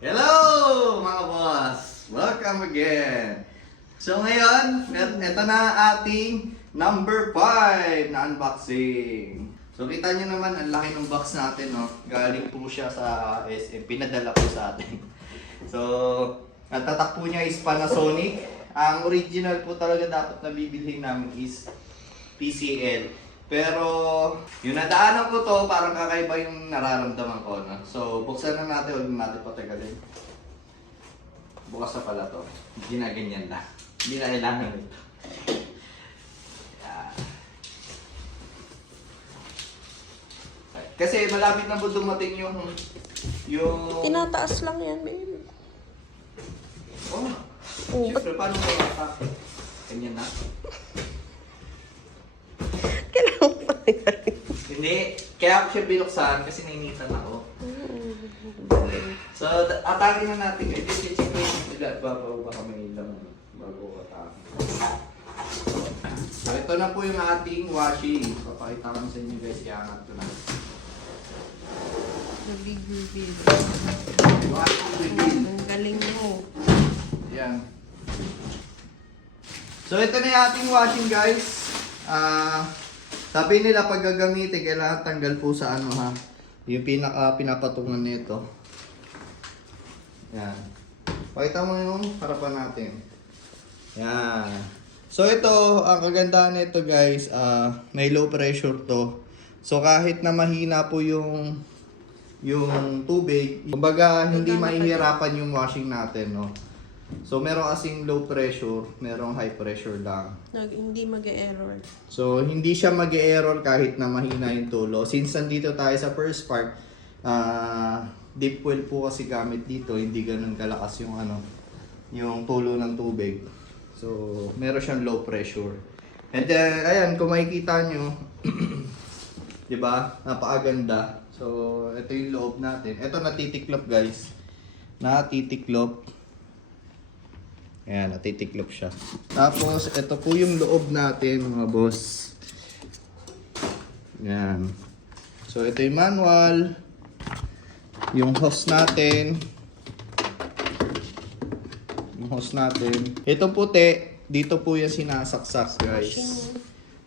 Hello mga boss! Welcome again! So ngayon, ito na ating number 5 na unboxing. So kita nyo naman, ang laki ng box natin, no? Galing po siya sa SM, pinadala po sa atin. So, ang tatak po niya is Panasonic. Ang original po talaga dapat na bibilhin namin is TCL. Pero, yung nadaanan ko to, parang kakaiba yung nararamdaman ko, no? So, buksan na natin, huwag natin patagalin. Bukas na pala to. Ginaganyan lang. Hindi na kailangan ito. Yeah. Kasi malapit na po dumating yung... Tinataas lang yan, baby. Oh, Oh, siyempre, paano mo matatakot? Ganyan na? kailangan pa rin. Hindi. Kaya ako siya binuksan kasi nainitan ako. So, atake na natin. I-check ko yung bigat. Bago baka may ilang bago atake. So, ito na po yung ating washi. Papakita ko sa inyo guys. Iangat ko na. Big reveal. Washi reveal. Ang galing mo. Yan. So, ito na yung ating washing guys. Sabi nila pag gagamitin, kailangan tanggal po sa ano ha. Yung pinapatungan nito. Yan. Pakita mo yung harapan natin. Yan. So ito, ang kagandahan nito guys, may low pressure to. So kahit na mahina po yung tubig, kumbaga hindi mahihirapan yung washing natin, no. So meron kasing low pressure, merong high pressure lang. Hindi mag-error. So hindi siya mag-error kahit na mahina yung tulo. Since nandito tayo sa first part, deep well po kasi gamit dito, hindi ganun kalakas yung yung tulo ng tubig. So meron siyang low pressure. And then ayan, kung makikita nyo, 'di ba? Napakaganda. So ito yung loob natin. Ito natitiklop guys. Natitiklop. Ayan, natitiklop siya. Tapos, ito po yung loob natin, mga boss. Ayan. So, ito yung manual. Yung hose natin. Yung hose natin. Ito puti, dito po yung sinasaksak, guys.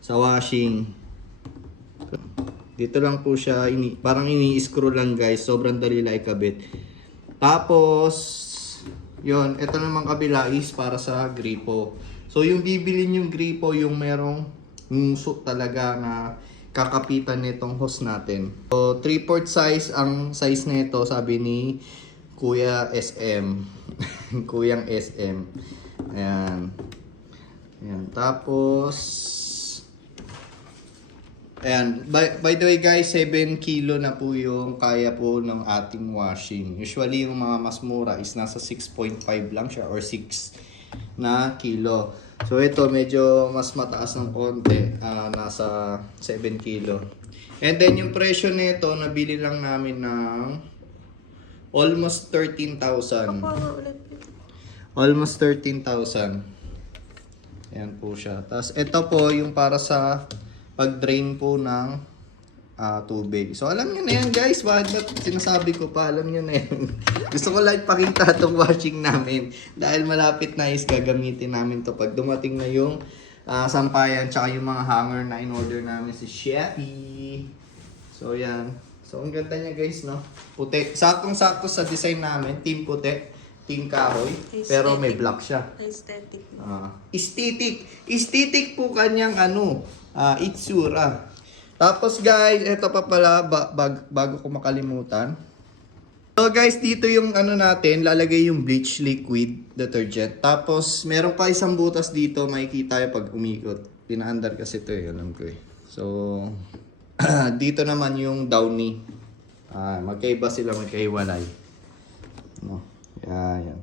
Sa washing. Dito lang po siya, parang ini-screw lang, guys. Sobrang dali lang ikabit. Tapos, yon, ito naman kabila is para sa gripo. So yung bibilin yung gripo, yung merong nguso talaga na kakapitan nitong hose natin. So 3/4 size ang size nito, sabi ni Kuya SM. Kuyang SM. Ayan. Ayan. Tapos ayan, by the way guys, 7 kilo na po yung kaya po ng ating washing. Usually yung mga mas mura is nasa 6.5 lang siya or 6 na kilo. So ito medyo mas mataas ng konti, nasa 7 kilo. And then yung presyo nito, nabili lang namin ng almost 13,000. Almost 13,000. Ayan po siya. Tapos ito po yung para sa pag-drain po ng tubig. So alam niyo na yan guys, bakit sinasabi ko pa, alam niyo na yan. Gusto ko lang ipakita itong washing namin dahil malapit na is gagamitin namin to pag dumating na yung sampayan tsaka yung mga hanger na in-order namin si Sheffy. So yan. So ang ganda niya guys, no? Puti. Saktong-sakto sa design namin, team puti, team kahoy, pero may black siya. Aesthetic. Aesthetic po kanyang itsura. Tapos guys, ito pa pala bago ko makalimutan. So guys, dito yung natin, lalagay yung bleach liquid detergent. Tapos meron pa isang butas dito, makikita yung pag umikot. Pinaandar kasi ito alam ko eh. So dito naman yung downy. Magkaiba sila, magkaiwalay. No. Yan.